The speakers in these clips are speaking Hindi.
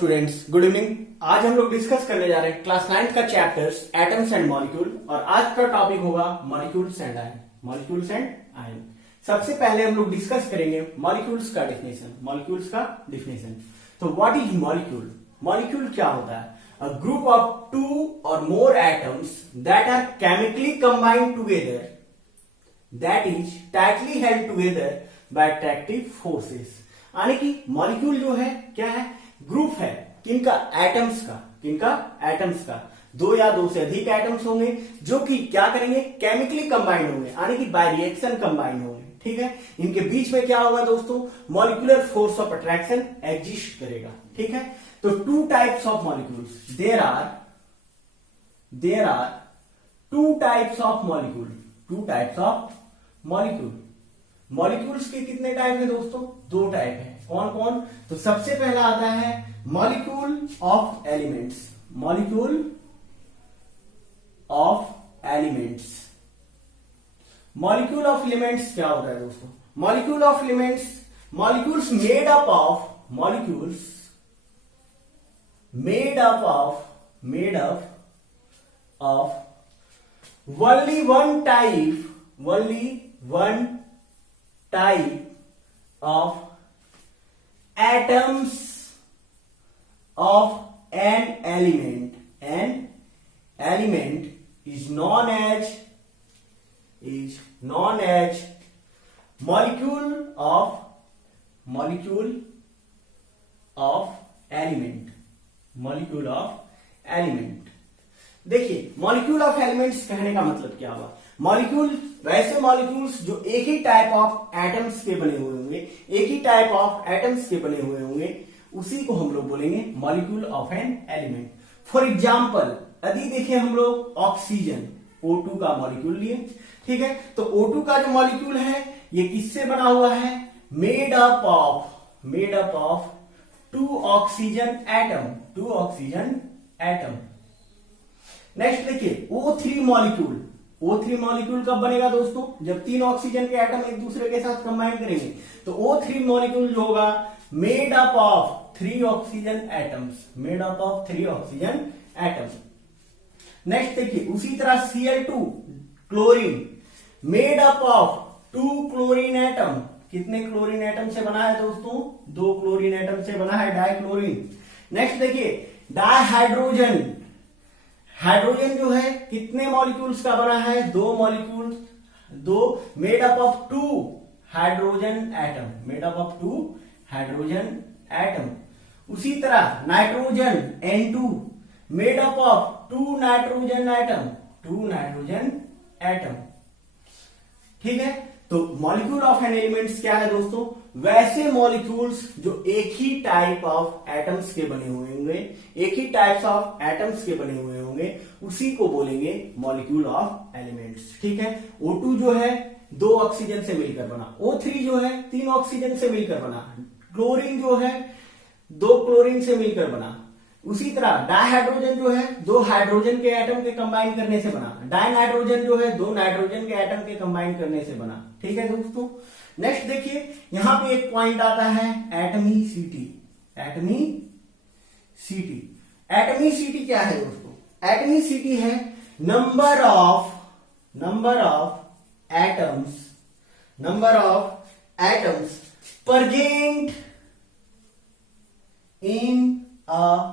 Students, good evening. आज हम लोग डिस्कस करने जा रहे हैं क्लास 9th का चैप्टर्स एटम्स एंड मॉलिक्यूल और आज का टॉपिक होगा molecules and ion. Molecules and ion. सबसे पहले हम लोग डिस्कस करेंगे मॉलिक्यूल्स का डेफिनेशन। मॉलिक्यूल्स का डेफिनेशन, तो व्हाट इज मॉलिक्यूल? मॉलिक्यूल क्या होता है? A group of two or more atoms that are chemically combined together, that is tightly held together by attractive forces. यानी कि मॉलिक्यूल जो है क्या है? ग्रुप है किनका? एटम्स का। किनका? एटम्स का। दो या दो से अधिक एटम्स होंगे जो कि क्या करेंगे? केमिकली कंबाइंड होंगे, यानी कि बाय रिएक्शन कंबाइंड होंगे। ठीक है, इनके बीच में क्या होगा दोस्तों? Molecular force of attraction exist करेगा। ठीक है, तो two types of molecules there are two types of molecule. Two types of molecule. Molecules के कितने टाइप है दोस्तों? दो टाइप है। कौन कौन? तो सबसे पहला आता है molecule of elements. Molecule of elements. Molecule of elements क्या होता है दोस्तों? Molecule of elements, molecules made up of only one type of atoms of an element. An element is known as molecule of element. Molecule of element. देखिए, मॉलिक्यूल ऑफ एलिमेंट्स कहने का मतलब क्या हुआ? मॉलिक्यूल वैसे मॉलिक्यूल्स जो एक ही टाइप ऑफ एटम्स के बने हुए होंगे, उसी को हम लोग बोलेंगे molecule of an element. For example, यदि देखें हम लोग ऑक्सीजन O2 का मॉलिक्यूल लिए। ठीक है, तो O2 का जो मॉलिक्यूल है ये किससे बना हुआ है? Made up of two oxygen atom. Next देखिए O3 मॉलिक्यूल कब बनेगा दोस्तों? जब तीन ऑक्सीजन के एटम एक दूसरे के साथ कंबाइन करेंगे। तो O3 मॉलिक्यूल जो होगा made up of three oxygen atoms. Next देखिए उसी तरह Cl2 chlorine made up of two chlorine atom. कितने क्लोरीन एटम से बना है दोस्तों? दो क्लोरीन एटम से बना है, डाइक्लोरीन। नेक्स्ट देखिए डाइहाइड्रोजन। हाइड्रोजन जो है कितने मॉलिक्यूल्स का बना है? दो मॉलिक्यूल्स, दो made up of two hydrogen atom. उसी तरह nitrogen N2 made up of two nitrogen atom. ठीक है, तो मॉलिक्यूल ऑफ एन एलिमेंट्स क्या है दोस्तों? वैसे मॉलिक्यूल्स जो एक ही टाइप ऑफ एटम्स के बने हुए होंगे, उसी को बोलेंगे मॉलिक्यूल ऑफ एलिमेंट्स। ठीक है, O2 जो है दो ऑक्सीजन से मिलकर बना, O3 जो है तीन ऑक्सीजन से मिलकर बना, क्लोरीन जो है दो क्लोरीन से मिलकर बना। उसी तरह डाइहाइड्रोजन जो है दो हाइड्रोजन के एटम के कंबाइन करने से बना, डाइनाइट्रोजन जो है दो नाइट्रोजन के एटम के कंबाइन करने से बना। ठीक है दोस्तों, नेक्स्ट देखिए यहां पे एक पॉइंट आता है एटमिसिटी। एटमिसिटी क्या है दोस्तों? एटमिसिटी है number of atoms present in a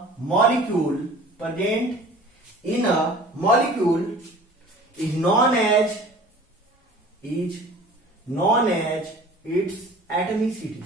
molecule is known as its atomicity.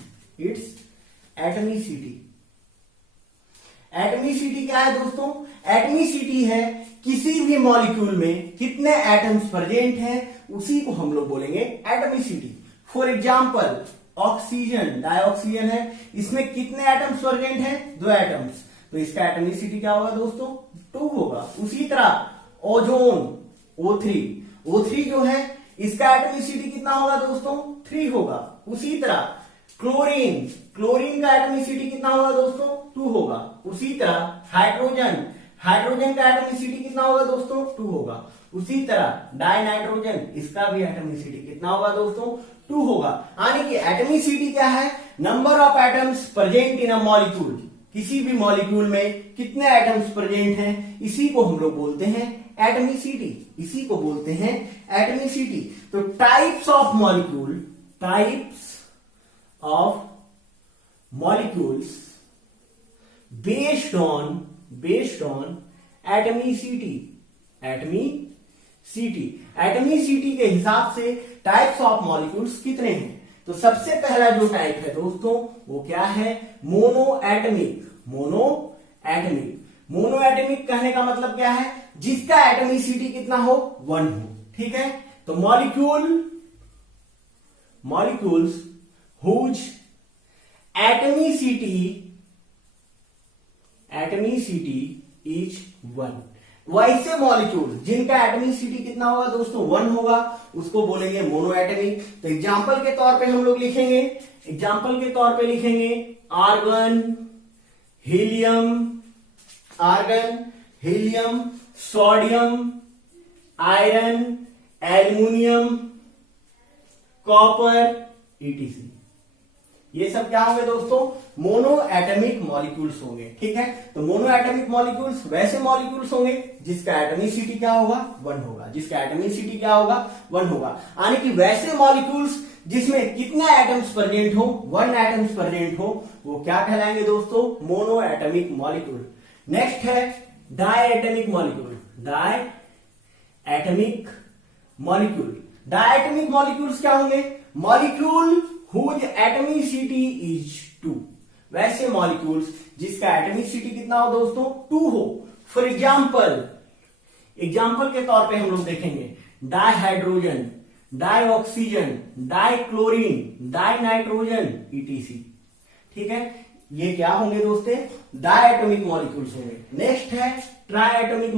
Atomicity क्या है दोस्तों? एटमिसिटी है किसी भी मॉलिक्यूल में कितने एटम्स प्रेजेंट हैं, उसी को हम लोग बोलेंगे atomicity. For example oxygen, dioxygen है, इसमें कितने एटम्स प्रेजेंट हैं? दो एटम्स, तो इसका एटमिसिटी क्या होगा दोस्तों? 2 होगा। उसी तरह ओजोन O3 जो है इसका एटमिसिटी कितना होगा दोस्तों? 3 होगा। उसी तरह क्लोरीन का एटमिसिटी कितना होगा दोस्तों? 2 होगा। उसी तरह हाइड्रोजन का एटमिसिटी कितना होगा दोस्तों? 2 होगा। उसी तरह डाइनाइट्रोजन, इसका भी एटमिसिटी कितना होगा दोस्तों? 2 होगा। यानी कि एटमिसिटी क्या है? Number of atoms present in a molecule. किसी भी मॉलिक्यूल में कितने एटम्स प्रेजेंट हैं, इसी को हम लोग बोलते हैं एटमिसिटी, इसी को बोलते हैं एटमिसिटी। तो types of molecule, types of molecules based on atomicity, atomicity के हिसाब से टाइप्स ऑफ मॉलिक्यूल्स कितने हैं। तो सबसे पहला जो टाइप है दोस्तों वो क्या है, मोनोएटमिक। मोनोएटमिक कहने का मतलब क्या है, जिसका एटमिसिटी कितना हो, 1 हो। ठीक है, तो मॉलिक्यूल्स हुज एटमिसिटी इज 1। वैसे मॉलिक्यूल जिनका एटमिसिटी कितना होगा दोस्तों, 1 होगा, उसको बोलेंगे मोनोएटमिक। तो एग्जांपल के तौर पे हम लोग लिखेंगे, argon, helium, sodium, iron, aluminium, copper, ETC. ये सब क्या होंगे दोस्तों, मोनोएटमिक मॉलिक्यूल्स होंगे। ठीक है, तो मोनोएटमिक मॉलिक्यूल्स वैसे मॉलिक्यूल्स होंगे जिसका एटमिसिटी क्या होगा, 1 होगा, जिसका एटमिसिटी क्या होगा, 1 होगा। यानी कि वैसे मॉलिक्यूल्स जिसमें कितने एटम्स प्रेजेंट हो, 1 एटम्स प्रेजेंट हो, वो क्या कहलाएंगे दोस्तों, मोनोएटमिक मॉलिक्यूल। नेक्स्ट है डायएटमिक मॉलिक्यूल। डायएटमिक मॉलिक्यूल्स क्या होंगे, मॉलिक्यूल whose atomicity is 2। वैसे मॉलिक्यूल्स जिसका एटमिसिटी कितना हो दोस्तों, 2 हो। फॉर एग्जाम्पल के तौर पे हम लोग देखेंगे dihydrogen, dioxygen, dichlorine, dinitrogen, etc. ठीक है, ये क्या होंगे दोस्तों, डायएटमिक मॉलिक्यूल्स होंगे। नेक्स्ट है ट्राइएटमिक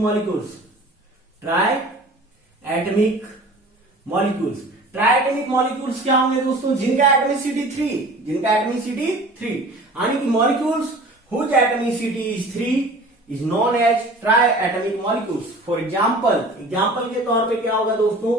मॉलिक्यूल्स क्या होंगे दोस्तों, जिनका एटमिसिटी 3, यानी कि molecules whose atomicity is 3 is known as triatomic molecules. For example के तौर पे क्या होगा दोस्तों,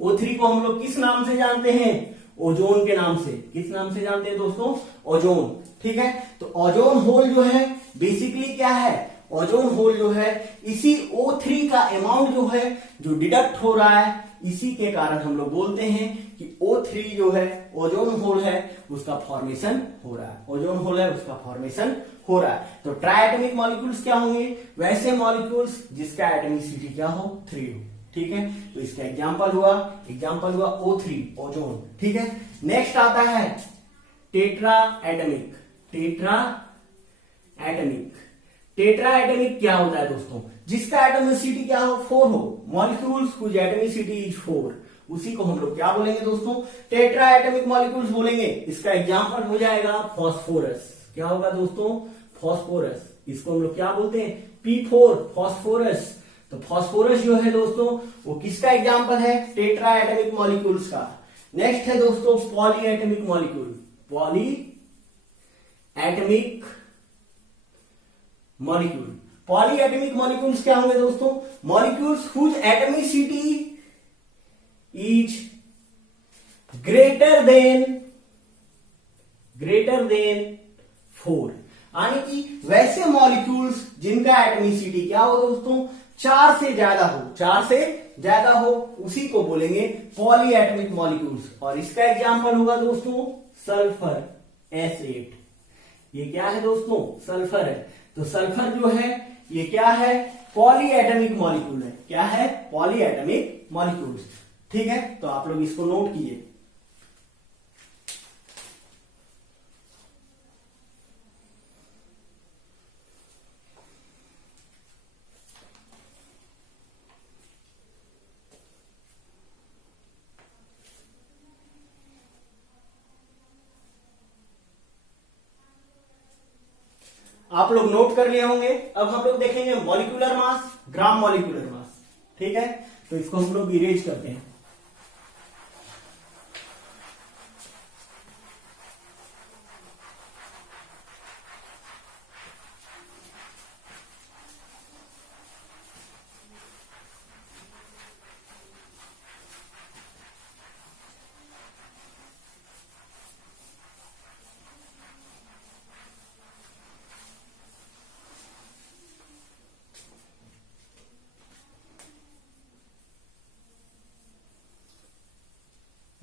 O3 को हम लोग किस नाम से जानते हैं, ओजोन के नाम से। किस नाम से जानते हैं दोस्तों, ओजोन। ठीक है, तो ओजोन होल जो है बेसिकली क्या है, ओजोन होल जो है इसी O3 का अमाउंट जो है जो डिडक्ट हो रहा है, इसी के कारण हम लोग बोलते हैं कि O3 जो है ओजोन होल है उसका फॉर्मेशन हो रहा है, तो ट्राइएटमिक मॉलिक्यूल्स क्या होंगे, वैसे मॉलिक्यूल्स जिसका एटमिसिटी क्या हो, 3 हो। ठीक है, तो इसका एग्जांपल हुआ O3, ओजोन। ठीक है, नेक्स्ट आता है टेट्राएटमिक क्या होता है दोस्तों, जिसका एटमिसिटी क्या हो, 4 हो। मॉलिक्यूल्स हुज एटमिसिटी इज 4, उसी को हम लोग क्या बोलेंगे दोस्तों, टेट्राएटमिक मॉलिक्यूल्स बोलेंगे। इसका एग्जांपल हो जाएगा फॉस्फोरस। क्या होगा दोस्तों, फॉस्फोरस। इसको हम लोग क्या बोलते हैं, P4, फॉस्फोरस। तो फॉस्फोरस जो है दोस्तों वो किसका एग्जांपल है, टेट्राएटमिक मॉलिक्यूल्स का। नेक्स्ट है दोस्तों पॉलीएटमिक मॉलिक्यूल्स क्या होंगे दोस्तों, molecules whose atomicity is greater than 4, यानी कि वैसे मॉलिक्यूल्स जिनका एटमिसिटी क्या हो दोस्तों, 4 से ज्यादा हो, उसी को बोलेंगे पॉलीएटमिक मॉलिक्यूल्स। और इसका एग्जांपल होगा दोस्तों सल्फर, S8। ये क्या है दोस्तों, सल्फर है। तो सल्फर जो है ये क्या है, पॉलीएटमिक मॉलिक्यूल है। क्या है, पॉलीएटमिक मॉलिक्यूल्स। ठीक है, तो आप लोग इसको नोट कीजिए। आप लोग नोट कर लिए होंगे। अब हम लोग देखेंगे मॉलिक्यूलर मास, ग्राम मॉलिक्यूलर मास। ठीक है, तो इसको हम लोग इरेज करते हैं।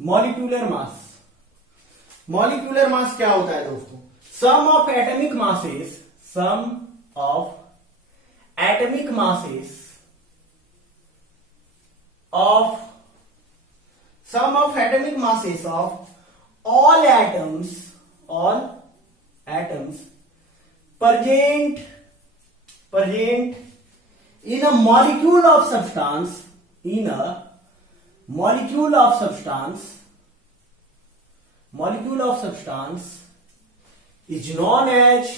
Molecular mass. मॉलिक्यूलर मास क्या होता है दोस्तों? Sum of atomic masses, sum of atomic masses of sum of atomic masses of all atoms present in a molecule of substance, in a molecule of substance is known as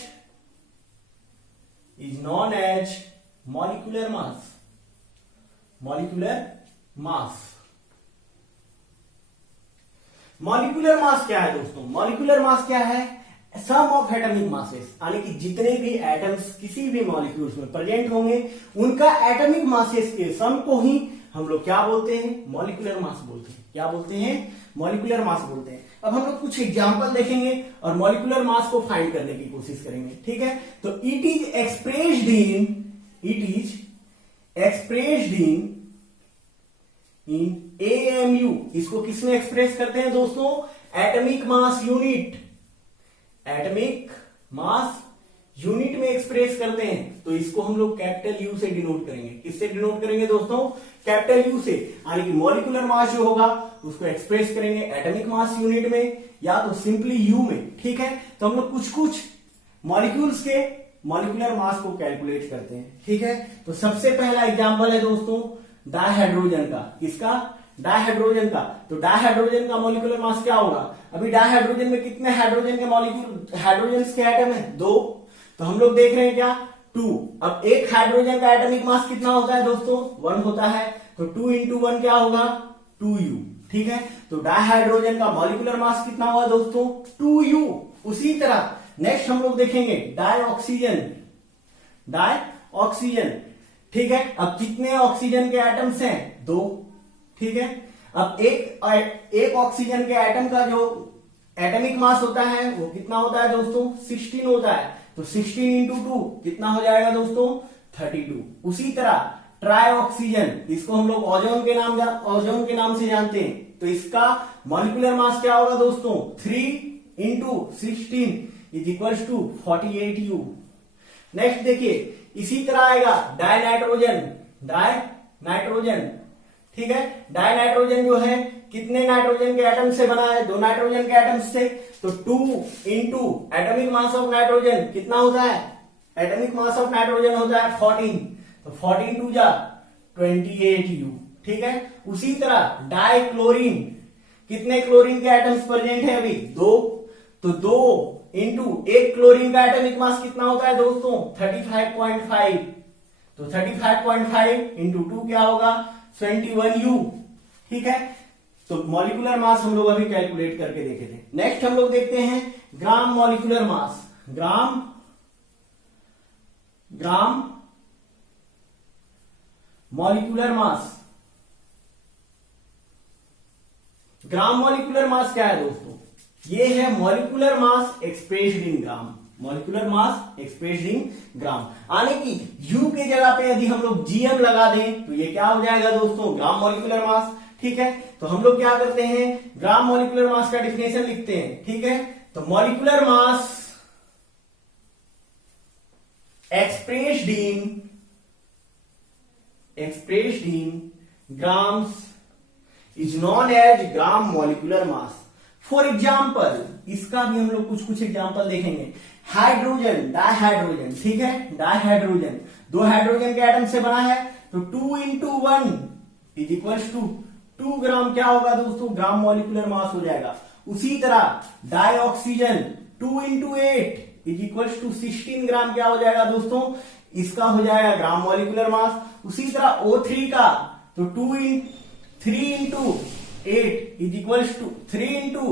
molecular mass। Molecular mass क्या है दोस्तों? मॉलिक्यूलर मास क्या है? सम ऑफ एटॉमिक मासेस, यानी कि जितने भी एटम्स किसी भी मॉलिक्यूल्स में प्रेजेंट होंगे उनका एटॉमिक मासेस के सम को ही हम लोग क्या बोलते हैं? मॉलिक्यूलर मास बोलते हैं। क्या बोलते हैं? मॉलिक्यूलर मास बोलते हैं। अब हम लोग कुछ एग्जांपल देखेंगे और मॉलिक्यूलर मास को फाइंड करने की कोशिश करेंगे, ठीक है? तो it is expressed in AMU। इसको किसमें एक्सप्रेस करते हैं दोस्तों? Atomic mass unit. Atomic mass unit में एक्सप्रेस करते हैं, तो इसको हम लोग कैपिटल U से डिनोट करेंगे। किससे डिनोट करेंगे दोस्तों? कैपिटल U से। यानी कि मॉलिक्यूलर मास जो होगा उसको एक्सप्रेस करेंगे एटॉमिक मास यूनिट में या तो सिंपली U में, ठीक है? तो हम लोग कुछ मॉलिक्यूल्स के मॉलिक्यूलर मास को कैलकुलेट करते हैं, ठीक है? तो सबसे पहला एग्जांपल है दोस्तों डायहाइड्रोजन का। किसका? डायहाइड्रोजन का। तो डायहाइड्रोजन का मॉलिक्यूलर मास क्या होगा? अभी डायहाइड्रोजन में कितने हाइड्रोजन के मॉलिक्यूल, हाइड्रोजन के एटम है? 2। तो हम लोग देख रहे हैं क्या? 2। अब एक हाइड्रोजन का एटॉमिक मास कितना होता है दोस्तों? 1 होता है। तो 2 into 1 क्या होगा? 2U, ठीक है? तो डायहाइड्रोजन का मॉलिक्यूलर मास कितना हुआ दोस्तों? 2U। उसी तरह नेक्स्ट हम लोग देखेंगे डायऑक्सीजन, ठीक है? अब कितने ऑक्सीजन के एटम्स हैं? 2, ठीक है? अब एक ऑक्सीजन के एटम का जो एटॉमिक मास होता है वो कितना होता है दोस्तों? 16 होता है। तो 16 into 2 कितना हो जाएगा दोस्तों? 32। उसी तरह ट्राई ऑक्सीजन, इसको हम लोग ओजोन के नाम से जानते हैं। तो इसका मॉलिक्यूलर मास क्या होगा दोस्तों? 3 into 16 is equals to 48U। Next देखिए इसी तरह आएगा डायनाइट्रोजन, ठीक है? डायनाइट्रोजन जो है कितने नाइट्रोजन के एटम से बना है? 2 नाइट्रोजन के एटम से। तो 2 into atomic mass of nitrogen कितना होता है? एटॉमिक मास ऑफ नाइट्रोजन होता है 14। तो 14 2 जा 28U, ठीक है? उसी तरह डाइक्लोरीन, कितने क्लोरीन के एटम्स प्रेजेंट है अभी? 2। तो 2 into एक क्लोरीन का एटॉमिक मास कितना होता है दोस्तों? 35.5। तो 35.5 into 2 क्या होगा? 21U, ठीक है? तो मॉलिक्यूलर मास हम लोग अभी कैलकुलेट करके देखे थे। नेक्स्ट हम लोग देखते हैं gram molecular mass. Gram molecular mass. Gram molecular mass क्या है दोस्तों? ये है molecular mass expressed in gram. Molecular mass expressed in gram, यानी कि U के जगह पे यदि हम लोग GM लगा दें तो ये क्या हो जाएगा दोस्तों? ग्राम मॉलिक्यूलर मास, ठीक है? तो हम लोग क्या करते हैं? ग्राम मॉलिक्यूलर मास का डिफिनेशन लिखते हैं, ठीक है? तो molecular mass expressed in grams is known as gram molecular mass. For example, इसका भी हम लोग कुछ एग्जाम्पल देखेंगे। हाइड्रोजन, डायहाइड्रोजन, ठीक है? डायहाइड्रोजन 2 हाइड्रोजन के एटम से बना है। तो 2 into 1 इज इक्वल्स टू 2 ग्राम क्या होगा दोस्तों? ग्राम मॉलिक्यूलर मास हो जाएगा। उसी तरह dioxygen 2 into 8 is equals to 16 gram क्या हो जाएगा दोस्तों? इसका हो जाएगा ग्राम मॉलिक्यूलर मास। उसी तरह O3 का तो 3 into 8 is equals to 3 into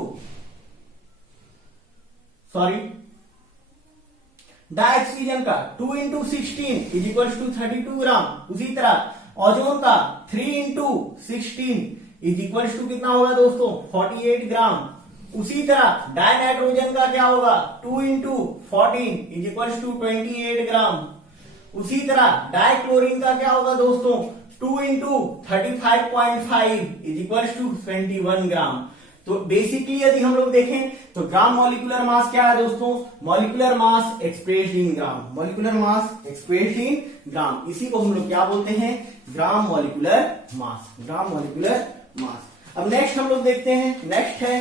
dioxygen का 2 into 16 is equals to 32 gram. उसी तरह ओजोन का 3 into 16 इज इक्वल्स टू कितना होगा दोस्तों? 48 ग्राम। उसी तरह डाइनाइट्रोजन का क्या होगा? 2 into 14 इज इक्वल्स टू 28 ग्राम। उसी तरह डाइक्लोरीन का क्या होगा दोस्तों? 2 into 35.5 इज इक्वल्स टू 21 ग्राम। तो बेसिकली यदि हम लोग देखें तो ग्राम मॉलिक्यूलर मास क्या है दोस्तों? Molecular mass expressed in gram, molecular mass expressed in gram, इसी को हम लोग क्या बोलते हैं? Gram molecular mass, gram molecular mass. अब नेक्स्ट हम लोग देखते हैं, नेक्स्ट है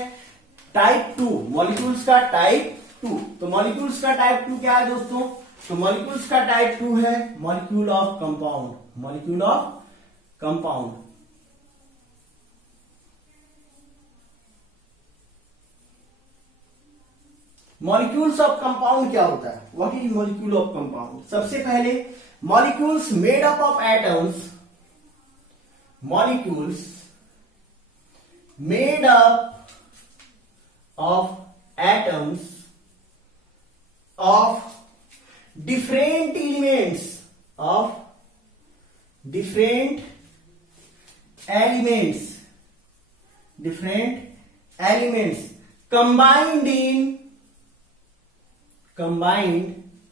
टाइप 2, मॉलिक्यूल्स का टाइप 2। तो मॉलिक्यूल्स का टाइप 2 क्या है दोस्तों? तो मॉलिक्यूल्स का टाइप 2 है molecule of compound, molecule of compound. Molecules of compound क्या होता है? What is molecule of compound? सबसे पहले molecules made up of atoms, molecules made up of atoms of different elements, of different elements, different elements combined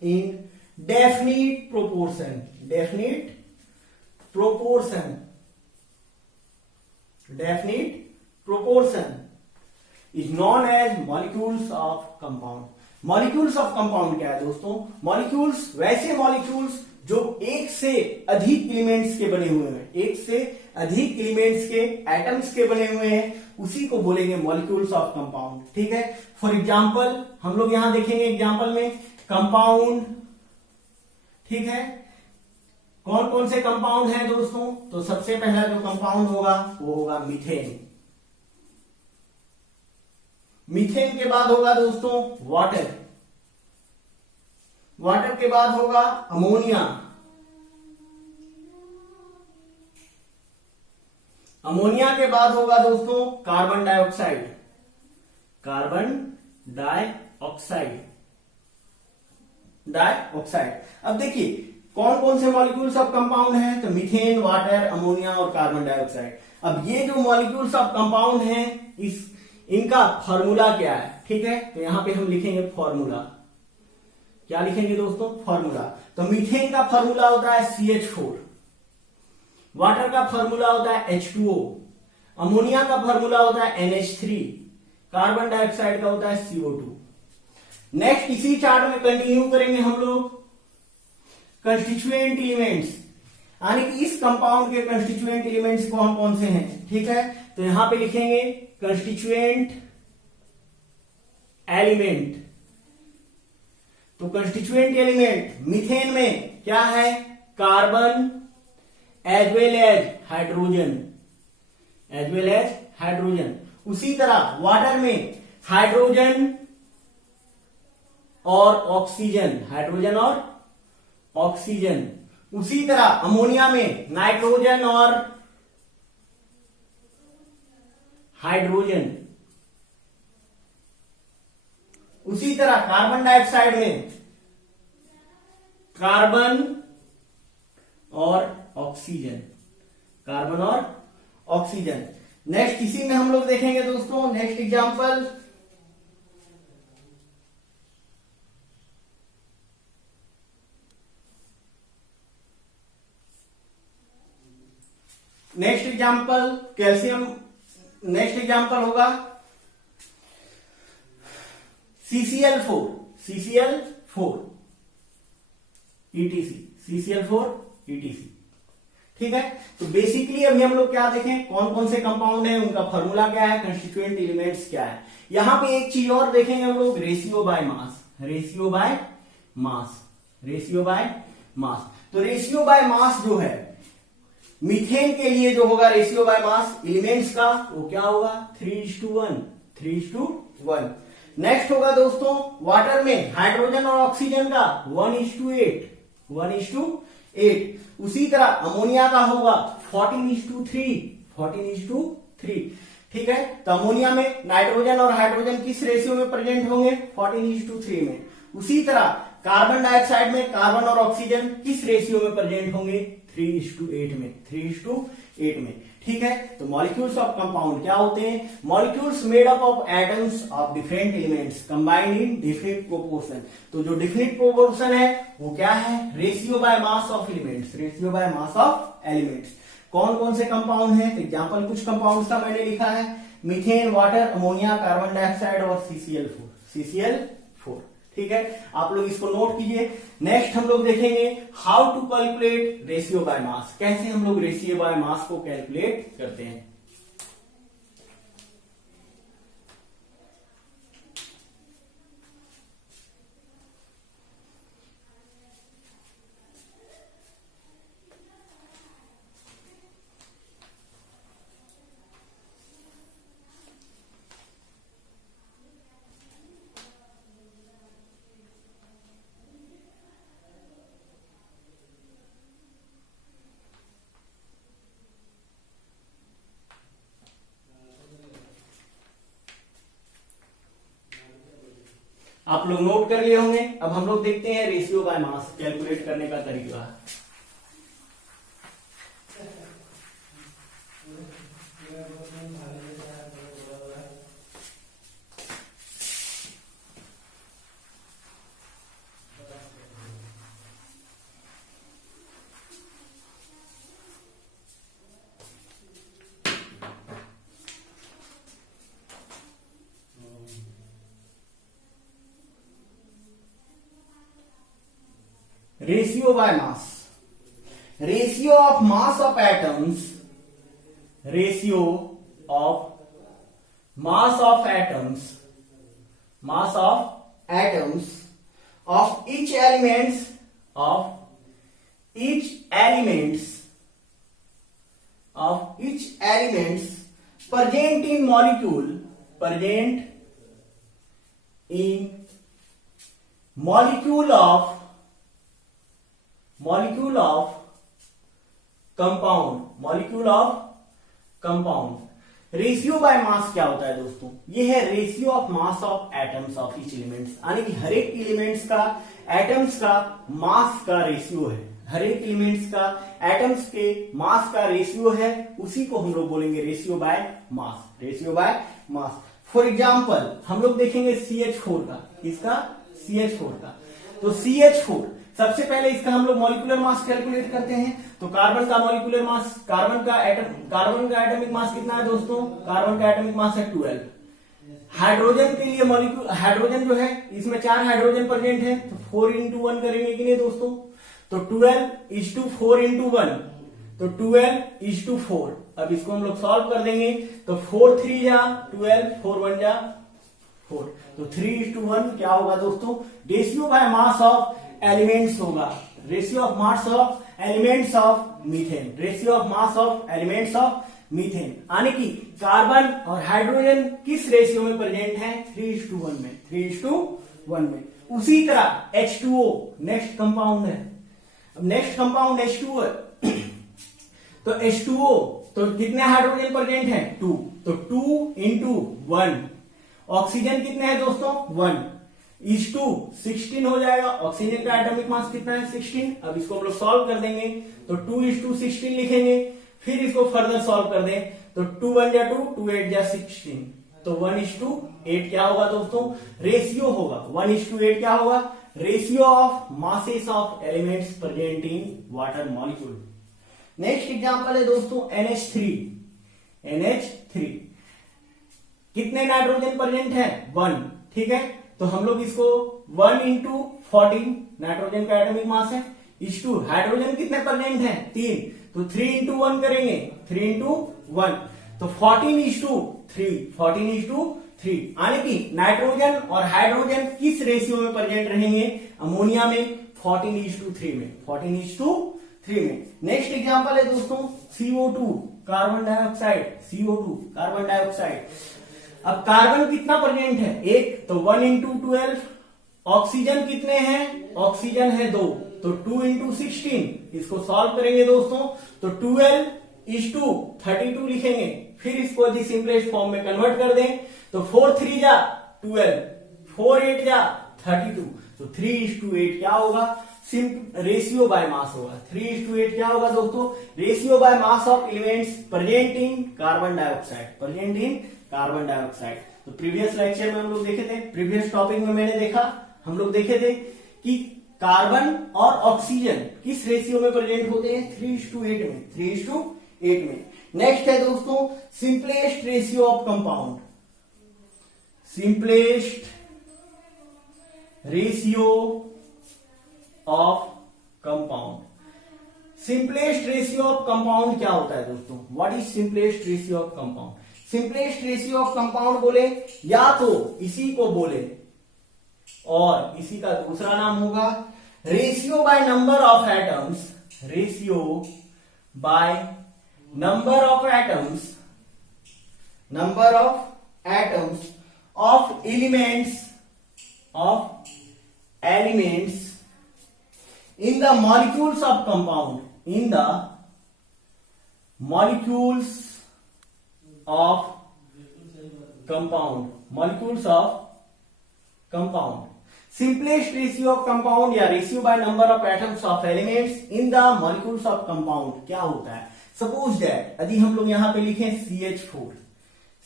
in definite proportion, definite proportion, definite proportion is known as molecules of compound। Molecules of compound क्या है दोस्तों? मॉलिक्यूल्स वैसे मॉलिक्यूल्स जो एक से अधिक एलिमेंट्स के बने हुए हैं, एक से अधिक एलिमेंट्स के, एटम्स के बने हुए हैं, उसी को बोलेंगे मॉलिक्यूल्स ऑफ कंपाउंड। ठीक है, फॉर एग्जांपल हम लोग यहां देखेंगे एग्जांपल में कंपाउंड। ठीक है, कौन कौन से कंपाउंड हैं दोस्तों? तो सबसे पहला जो कंपाउंड होगा वो होगा मीथेन। मीथेन के बाद होगा दोस्तों वाटर, वाटर के बाद होगा अमोनिया, अमोनिया के बाद होगा दोस्तों carbon dioxide, carbon dioxide, dioxide. अब देखिए कौन कौन से मॉलिक्यूल्स ऑफ कंपाउंड हैं? तो मीथेन, वाटर, अमोनिया और कार्बन डाइऑक्साइड। अब ये जो मॉलिक्यूल्स ऑफ कंपाउंड हैं, इनका फॉर्मूला क्या है? ठीक है, तो यहां पे हम लिखेंगे फॉर्मूला। क्या लिखेंगे दोस्तों? फॉर्मूला। तो मीथेन का फॉर्मूला होता है CH4, वाटर का फॉर्मूला होता है H2O, अमोनिया का फॉर्मूला होता है NH3, कार्बन डाइऑक्साइड का होता है CO2। नेक्स्ट इसी चार्ट में कंटिन्यू करेंगे हम लोग कंस्टिट्यूएंट एलिमेंट्स, यानी कि इस कंपाउंड के कंस्टिट्यूएंट एलिमेंट्स कौन कौन से हैं। ठीक है, तो यहां पे लिखेंगे कंस्टिट्यूएंट एलिमेंट। तो कंस्टिट्यूएंट एलिमेंट मीथेन में क्या है? Carbon as well as hydrogen, as well as hydrogen. उसी तरह वाटर में हाइड्रोजन और ऑक्सीजन, हाइड्रोजन और ऑक्सीजन। उसी तरह अमोनिया में नाइट्रोजन और हाइड्रोजन। उसी तरह कार्बन डाइऑक्साइड में कार्बन और ऑक्सीजन, कार्बन और ऑक्सीजन। नेक्स्ट इसी में हम लोग देखेंगे दोस्तों next example, next example calcium. Next example होगा CCl4, CCl4 ETC, CCl4 ETC। ठीक है, तो बेसिकली अभी हम लोग क्या देखें, कौन कौन से कंपाउंड हैं, उनका फॉर्मूला क्या है, कंस्टिट्यूएंट एलिमेंट्स क्या है। यहां पे एक चीज और देखेंगे हम लोग, ratio by mass, ratio by mass, ratio by मास। तो रेशियो बाय मास जो है मीथेन के लिए जो होगा रेशियो बाय मास एलिमेंट्स का, वो क्या होगा 3:1, 3:1। नेक्स्ट होगा दोस्तों वाटर में हाइड्रोजन और ऑक्सीजन का 1:8, 1:8। उसी तरह अमोनिया का होगा 14:3, 14:3। ठीक है, तो अमोनिया में नाइट्रोजन और हाइड्रोजन किस रेशियो में प्रेजेंट होंगे, 14:3 में। उसी तरह कार्बन डाइऑक्साइड में कार्बन और ऑक्सीजन किस रेशियो में प्रेजेंट होंगे, 3:8 में, 3:8 में। ठीक है, तो मॉलिक्यूल्स ऑफ कंपाउंड क्या होते हैं, molecules made up of atoms of different elements combined in different proportion. तो जो डिफरेंट प्रोपोर्शन है वो क्या है, ratio by mass of elements, ratio by mass of elements. कौन कौन से कंपाउंड हैं, एग्जांपल कुछ कंपाउंड्स का मैंने लिखा है। Methane, water, ammonia, carbon dioxide और CCl4। ठीक है, आप लोग इसको नोट कीजिए। नेक्स्ट हम लोग देखेंगे how to calculate ratio by mass, कैसे हम लोग रेशियो बाय मास को कैलकुलेट करते हैं। आप लोग नोट कर लिए होंगे। अब हम लोग देखते हैं रेशियो बाय मास कैलकुलेट करने का तरीका। Ratio by mass, ratio of mass of atoms, ratio of mass of atoms, mass of atoms of each elements present in molecule of compound। Ratio by मास क्या होता है दोस्तों? ये है ratio of mass of atoms of each elements, यानी कि हर एक एलिमेंट्स का एटम्स का मास का रेशियो है। हर एक एलिमेंट्स का एटम्स के मास का रेशियो है, उसी को हम लोग बोलेंगे ratio by mass. Ratio by mass. For example हम लोग देखेंगे CH4 का, इसका CH4 का। तो CH4 सबसे पहले इसका हम लोग मॉलिक्यूलर मास कैलकुलेट करते हैं। तो कार्बन का मॉलिक्यूलर मास, कार्बन का एटॉमिक मास कितना है दोस्तों? कार्बन का एटॉमिक मास है 12। हाइड्रोजन के लिए हाइड्रोजन जो है इसमें 4 हाइड्रोजन प्रेजेंट है, तो 4 into 1 करेंगे कि नहीं दोस्तों? तो 12:4 into 1, तो 12:4। अब इसको हम लोग सॉल्व कर देंगे, तो 4 3 जा 12, 4 1 जा 4, तो 3:1 क्या होगा दोस्तों? Ratio by mass of elements होगा। Ratio of mass of elements of methane, ratio of mass of elements of methane, यानी कि कार्बन और हाइड्रोजन किस रेशियो में प्रेजेंट है? 3:1 में, 3:1 में। उसी तरह H2O नेक्स्ट कंपाउंड है। अब नेक्स्ट कंपाउंड H2O है, तो H2O तो कितने हाइड्रोजन प्रेजेंट है? 2, तो 2 into 1। ऑक्सीजन कितने हैं दोस्तों? 1 is to 16 हो जाएगा। ऑक्सीजन का एटॉमिक मास कितना है? 16। अब इसको हम लोग सॉल्व कर देंगे, तो 2:16 लिखेंगे। फिर इसको फर्दर सॉल्व कर दें, तो 2 1 जा 2, 2 8 जा 16, तो 1:8 क्या होगा दोस्तों? रेशियो होगा। 1:8 क्या होगा? Ratio of masses of elements present in water molecule. Next example है दोस्तों NH3। कितने नाइट्रोजन प्रेजेंट है? 1। ठीक है, तो हम लोग इसको 1 into 14 नाइट्रोजन का एटॉमिक मास है, इस टू हाइड्रोजन कितने प्रेजेंट है? 3, तो 3 into 1 करेंगे, 3 into 1, तो 14:3, 14:3, यानी कि नाइट्रोजन और हाइड्रोजन किस रेशियो में प्रेजेंट रहेंगे? अमोनिया में 14:3 में, 14:3 में। नेक्स्ट एग्जांपल है दोस्तों CO2 carbon dioxide, CO2 carbon dioxide. अब कार्बन कितना प्रेजेंट है? 1, तो 1 into 12। ऑक्सीजन कितने हैं? ऑक्सीजन है 2, तो 2 into 16। इसको सॉल्व करेंगे दोस्तों, तो 12:32 लिखेंगे। फिर इसको यदि सिंपलेस्ट फॉर्म में कन्वर्ट कर दें, तो 4 3 जा 12, 4 8 जा 32, तो 3:8 क्या होगा? रेशियो बाय मास होगा। 3:8 क्या होगा दोस्तों? Ratio by mass of elements present in carbon dioxide, present in carbon dioxide. तो प्रीवियस लेक्चर में हम लोग देखे थे, प्रीवियस टॉपिक में हम लोग देखे थे कि कार्बन और ऑक्सीजन किस रेशियो में प्रेजेंट होते हैं? 3:8 में, 3:8 8 में। नेक्स्ट है दोस्तों simplest ratio of compound, simplest ratio of compound. Simplest ratio of compound क्या होता है दोस्तों? What is simplest ratio of compound? Simplest ratio of compound बोले या तो इसी को बोले और इसी का दूसरा नाम होगा ratio by number of atoms, ratio by number of atoms, number of atoms of elements, of elements in the molecules of compound, in the molecules of compound, molecules of compound. Simplest ratio of compound या ratio by number of atoms of elements in the molecules of compound क्या होता है? Suppose that यदि हम लोग यहां पे लिखें CH4,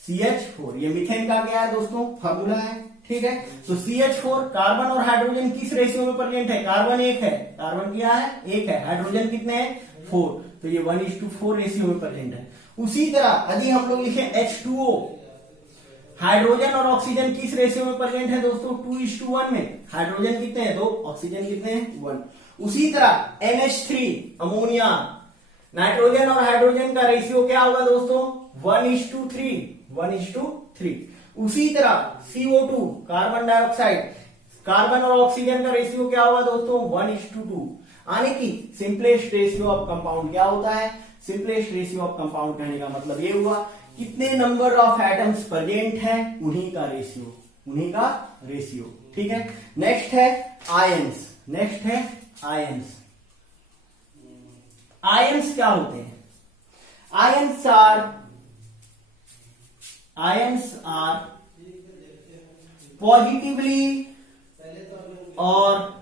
CH4 ये मीथेन का क्या है दोस्तों? फॉर्मूला है, ठीक है। तो CH4 कार्बन और हाइड्रोजन किस रेशियो में प्रेजेंट है? कार्बन 1 है, कार्बन क्या है? 1 है, हाइड्रोजन कितने हैं? 4, तो ये 1:4 रेशियो में प्रेजेंट है। उसी तरह यदि हम लोग लिखें H2O, हाइड्रोजन और ऑक्सीजन किस रेशियो में प्रेजेंट है दोस्तों? 2:1 में। हाइड्रोजन कितने हैं? 2, ऑक्सीजन कितने हैं? 1। उसी तरह NH3 अमोनिया, नाइट्रोजन और हाइड्रोजन का रेशियो क्या होगा दोस्तों? 1:3, 1:3। उसी तरह CO2 कार्बन डाइऑक्साइड, कार्बन और ऑक्सीजन का रेशियो क्या होगा दोस्तों? 1:2। यानी कि सिंपलेस्ट रेशियो ऑफ कंपाउंड क्या होता है? सिंपलेस्ट रेशियो ऑफ कंपाउंड कहने का मतलब ये हुआ कितने नंबर ऑफ एटम्स प्रेजेंट है उन्हीं का रेशियो, उन्हीं का रेशियो, ठीक है। नेक्स्ट है आयंस, नेक्स्ट है आयंस। आयंस क्या होते हैं? Ions are positively or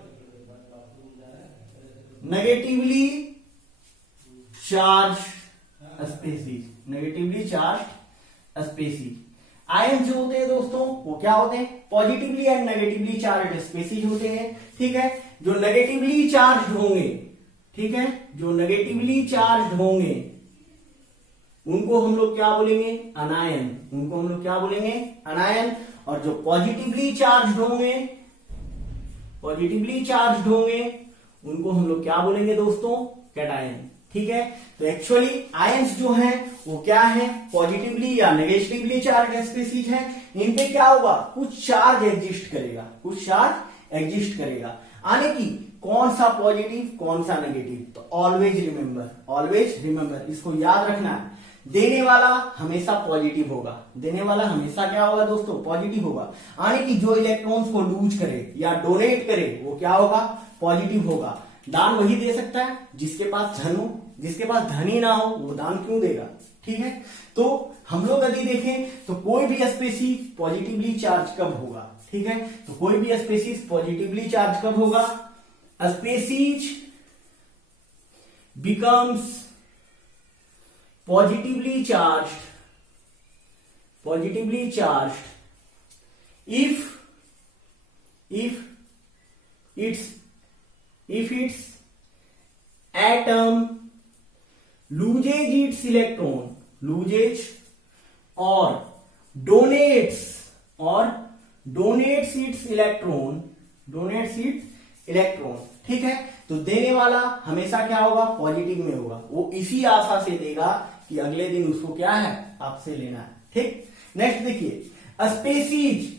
negatively charged species, negatively charged species। Ion जो होते हैं दोस्तों वो क्या होते हैं? Positively and negatively charge species होते हैं, ठीक है। जो नेगेटिवली चार्ज होंगे, ठीक है, जो नेगेटिवली चार्ज होंगे उनको हम लोग क्या बोलेंगे? अनायन। उनको हम लोग क्या बोलेंगे? अनायन। और जो पॉजिटिवली चार्ज होंगे, पॉजिटिवली चार्ज होंगे उनको हम लोग क्या बोलेंगे दोस्तों? कैटायन, ठीक है। तो एक्चुअली आयंस जो हैं वो क्या है? पॉजिटिवली या नेगेटिवली चार्ज स्पीसीज है। इन पे क्या होगा? कुछ चार्ज एग्जिस्ट करेगा, कुछ चार्ज एग्जिस्ट करेगा। आने की कौन सा पॉजिटिव कौन सा नेगेटिव? तो ऑलवेज रिमेंबर, ऑलवेज रिमेंबर, इसको याद रखना है। देने वाला हमेशा पॉजिटिव होगा, देने वाला हमेशा क्या होगा दोस्तों? पॉजिटिव होगा। यानी कि जो इलेक्ट्रॉन्स को लूज करे या डोनेट करे वो क्या होगा? पॉजिटिव होगा। दान वही दे सकता है जिसके पास धन हो, जिसके पास धन ही ना हो वो दान क्यों देगा, ठीक है। तो हम लोग यदि देखें तो कोई भी स्पेसीज पॉजिटिवली चार्ज कब होगा, ठीक है। तो कोई भी स्पेसीज पॉजिटिवली चार्ज कब होगा? Species becomes positively charged if its atom loses its electron, loses or donates its electron, ठीक है। तो देने वाला हमेशा क्या होगा? पॉजिटिव में होगा। वो इसी आशा से देगा कि अगले दिन उसको क्या है? आपसे लेना है, ठीक। नेक्स्ट देखिए, species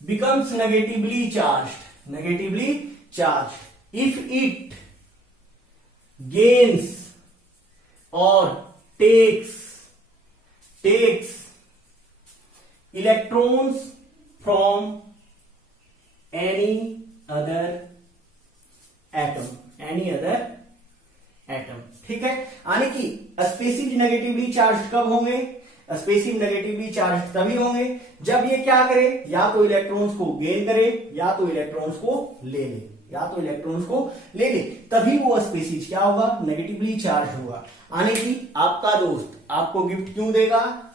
becomes negatively charged if it gains or takes electrons from any other atom, ठीक है। यानी कि स्पेसीज नेगेटिवली चार्ज कब होंगे? स्पेसीज नेगेटिवली चार्ज तभी होंगे जब ये क्या करे? या तो इलेक्ट्रॉन्स को गेन करे या तो इलेक्ट्रॉन्स को ले ले, तभी वो स्पेसीज क्या होगा? नेगेटिवली चार्ज होगा। यानी कि आपका दोस्त आपको गिफ्ट क्यों देगा?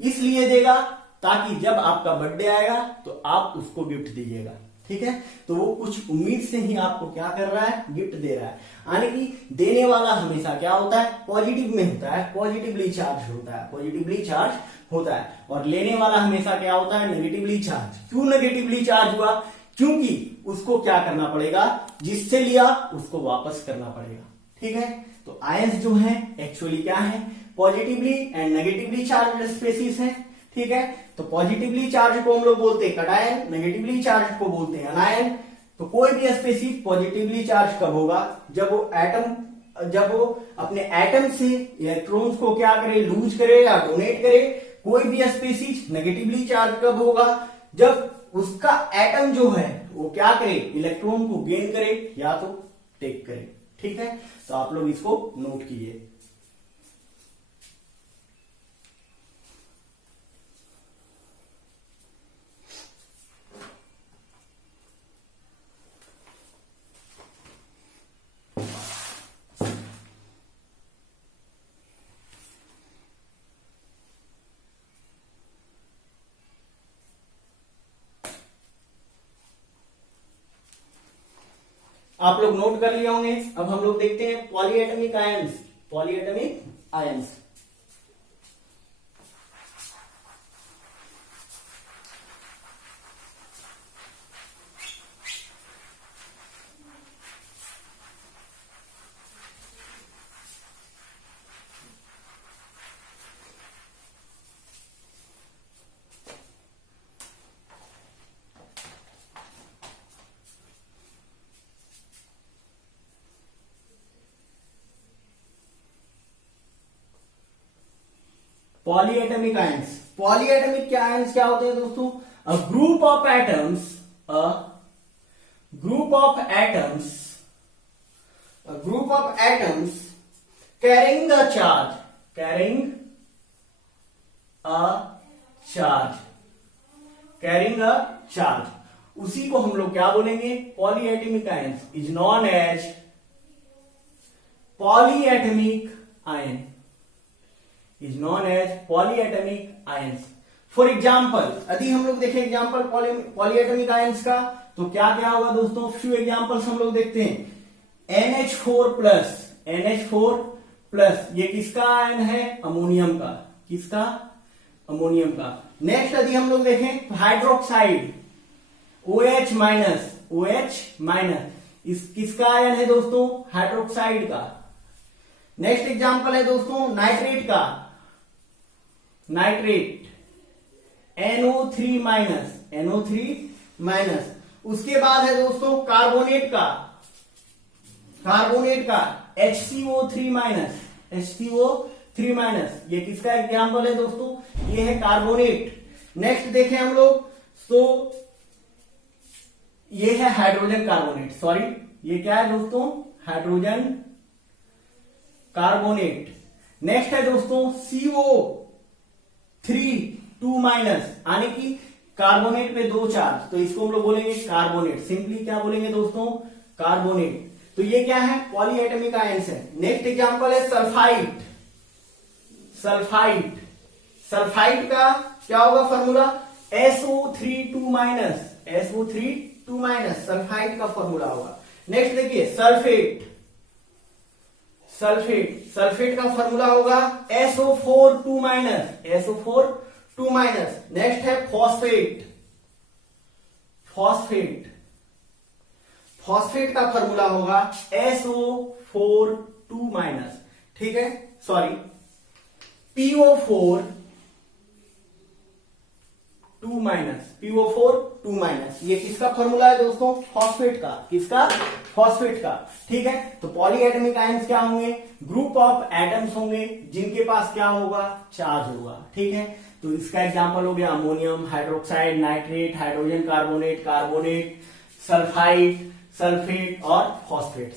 इसलिए देगा ताकि जब आपका बर्थडे आएगा तो आप उसको गिफ्ट दीजिएगा, ठीक है, तो वो कुछ उम्मीद से ही आपको क्या कर रहा है, गिफ्ट दे रहा है। यानी कि देने वाला हमेशा क्या होता है, पॉजिटिव में होता है, पॉजिटिवली चार्ज होता है, पॉजिटिवली चार्ज होता है, और लेने वाला हमेशा क्या होता है, नेगेटिवली चार्ज। क्यों नेगेटिवली चार्ज हुआ, क्योंकि उसको क्या करना पड़ेगा, जिससे लिया उसको वापस करना पड़ेगा। ठीक है, तो आयंस जो है एक्चुअली क्या है, positively and negatively charge species है। ठीक है, तो पॉजिटिवली चार्ज को हम लोग बोलते हैं कटायन, नेगेटिवली चार्ज को बोलते हैं अनायन। तो कोई भी स्पेसीज पॉजिटिवली चार्ज कब होगा, जब वो अपने एटम से इलेक्ट्रॉन्स को क्या करे, लूज करे या डोनेट करे। कोई भी स्पेसीज नेगेटिवली चार्ज कब होगा, जब उसका एटम जो है वो क्या करे, इलेक्ट्रॉन को गेन करे या तो टेक करे। ठीक है, तो आप लोग इसको नोट कीजिए। आप लोग नोट कर लिए होंगे। अब हम लोग देखते हैं polyatomic ions. Polyatomic ions polyatomic ions. Polyatomic ions क्या होते हैं दोस्तों, a group of atoms, carrying a charge, उसी को हम लोग क्या बोलेंगे, polyatomic ions is known as polyatomic ion, is known as polyatomic ions. For example यदि हम लोग देखें एग्जाम्पल पॉलीएटमिक आयंस का, तो क्या क्या होगा दोस्तों, फ्यू एग्जाम्पल्स हम लोग देखते हैं। NH4 प्लस, ये किसका आयन है, अमोनियम का, किसका, अमोनियम का। नेक्स्ट यदि हम लोग देखें तो हाइड्रोक्साइड OH माइनस, इस किसका आयन है दोस्तों, हाइड्रोक्साइड का। नेक्स्ट एग्जाम्पल है दोस्तों नाइट्रेट का, नाइट्रेट NO3 माइनस। उसके बाद है दोस्तों कार्बोनेट का HCO3 माइनस, ये किसका एग्जाम्पल है दोस्तों, ये है कार्बोनेट। नेक्स्ट देखें हम लोग तो ये है हाइड्रोजन कार्बोनेट, सॉरी ये क्या है दोस्तों, हाइड्रोजन कार्बोनेट। नेक्स्ट है दोस्तों CO3 2 माइनस, यानी कि कार्बोनेट पे 2 चार्ज, तो इसको हम लोग बोलेंगे कार्बोनेट, सिंपली क्या बोलेंगे दोस्तों, कार्बोनेट। तो ये क्या है, पॉलीएटमिक आयंस है। नेक्स्ट एग्जांपल है सल्फाइड का क्या होगा फॉर्मूला, SO3 2 माइनस, सल्फाइड का फॉर्मूला होगा। नेक्स्ट देखिए सल्फेट का फॉर्मूला होगा SO4 2 माइनस। नेक्स्ट है फॉस्फेट का फॉर्मूला होगा SO4 2 माइनस, ठीक है, सॉरी PO4 2 माइनस, ये किसका फॉर्मूला है दोस्तों, फॉस्फेट का, किसका, फॉस्फेट का। ठीक है, तो पॉलीएटमिक आयंस क्या होंगे, ग्रुप ऑफ एटम्स होंगे जिनके पास क्या होगा, चार्ज होगा। ठीक है, तो इसका एग्जांपल हो गया ammonium, hydroxide, nitrate, hydrogen carbonate, sulphate और फॉस्फेट।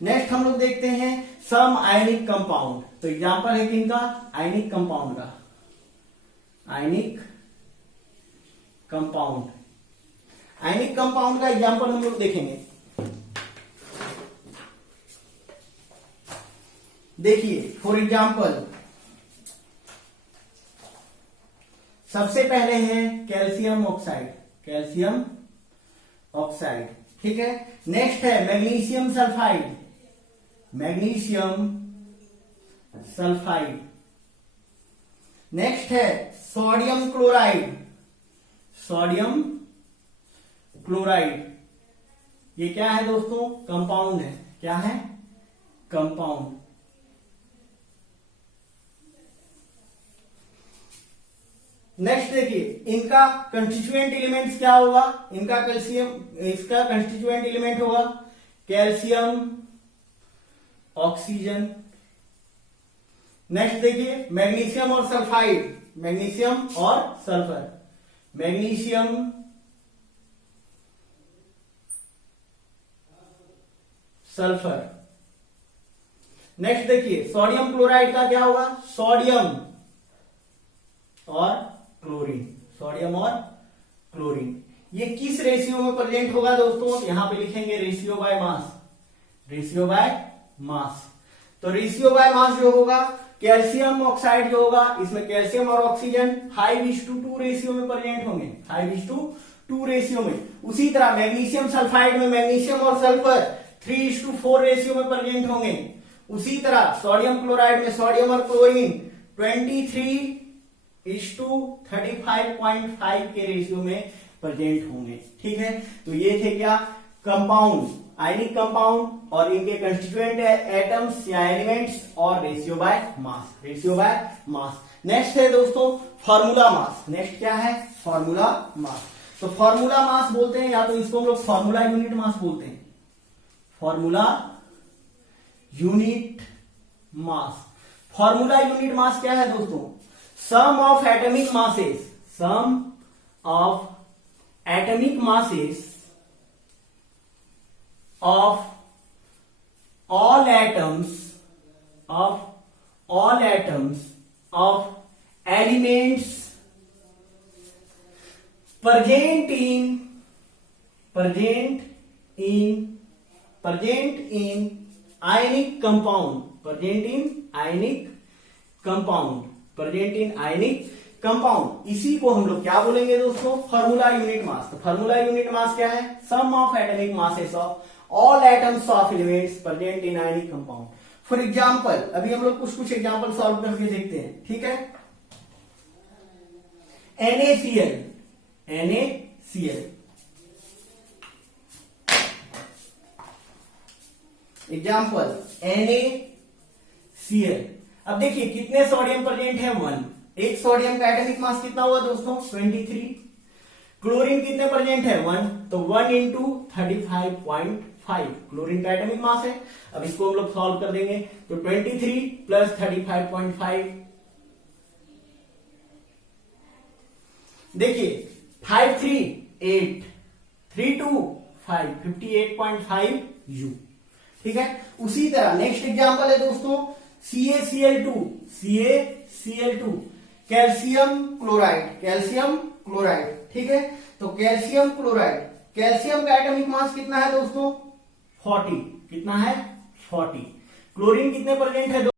नेक्स्ट हम लोग देखते हैं सम आयनिक कंपाउंड। तो एग्जांपल है किनका, आयनिक कंपाउंड का, आयनिक कंपाउंड का एग्जांपल हम लोग देखेंगे। देखिए फॉर एग्जांपल सबसे पहले है कैल्शियम ऑक्साइड, कैल्शियम ऑक्साइड। ठीक है, नेक्स्ट है magnesium sulphide, magnesium sulphide. Next है सोडियम क्लोराइड, सोडियम क्लोराइड। ये क्या है दोस्तों? कंपाउंड है। क्या है? कंपाउंड। नेक्स्ट देखिए, इनका कंस्टिट्यूएंट एलिमेंट्स क्या होगा? इनका कैल्शियम, इसका कंस्टिट्यूएंट एलिमेंट होगा कैल्शियम, ऑक्सीजन। नेक्स्ट देखिए मैग्नीशियम और सल्फाइड, मैग्नीशियम और सल्फर, मैग्नीशियम सल्फर। नेक्स्ट देखिए सोडियम क्लोराइड का क्या होगा? सोडियम और क्लोरीन, सोडियम और क्लोरीन। ये किस रेशियो में प्रेजेंट होगा दोस्तों? यहां पे लिखेंगे ratio by mass, ratio by मास। तो रेशियो बाय मास जो होगा, कैल्शियम ऑक्साइड जो होगा, इसमें कैल्शियम और ऑक्सीजन 5:2 रेशियो में प्रेजेंट होंगे, 5:2 रेशियो में। उसी तरह मैग्नीशियम सल्फाइड में मैग्नीशियम और सल्फर 3:4 रेशियो में प्रेजेंट होंगे। उसी तरह सोडियम क्लोराइड में सोडियम और क्लोरीन 23:35.5 के रेशियो में प्रेजेंट होंगे। ठीक है, तो ये थे क्या? कंपाउंड, आयनिक कंपाउंड, और इनके कंस्टिट्यूएंट है एटम्स या एलिमेंट्स, और ratio by mass, ratio by mass. Next है दोस्तों फॉर्मूला मास। नेक्स्ट क्या है? Formula mass. तो फॉर्मूला मास बोलते हैं, या तो इसको हम लोग फॉर्मूला यूनिट मास बोलते हैं, formula unit mass. Formula unit mass क्या है दोस्तों? Sum of atomic masses, sum of atomic masses of all atoms of elements present in ionic compound, इसी को हम लोग क्या बोलेंगे दोस्तों? Formula unit mass. तो फॉर्मूला यूनिट मास क्या है? Sum of atomic masses of all atoms of elements present in ionic compound. For example, अभी हम लोग कुछ एग्जांपल सॉल्व करके देखते हैं। ठीक है, NaCl, एग्जांपल NaCl। अब देखिए कितने सोडियम प्रेजेंट है? 1। एक सोडियम का एटॉमिक मास कितना हुआ दोस्तों? 23। क्लोरीन कितने प्रेजेंट है? 1। तो 1 इंटू 35.5 क्लोरीन का एटॉमिक मास है। अब इसको हम लोग सॉल्व कर देंगे, तो 23 प्लस 35.5, देखिए 5 3 8 3 2 5 58.5 U। ठीक है, उसी तरह नेक्स्ट एग्जांपल है दोस्तों CaCl2, कैल्शियम क्लोराइड। ठीक है, तो कैल्शियम क्लोराइड, कैल्शियम का एटॉमिक मास कितना है दोस्तों? 40। कितना है? 40। क्लोरीन कितने प्रेजेंट है?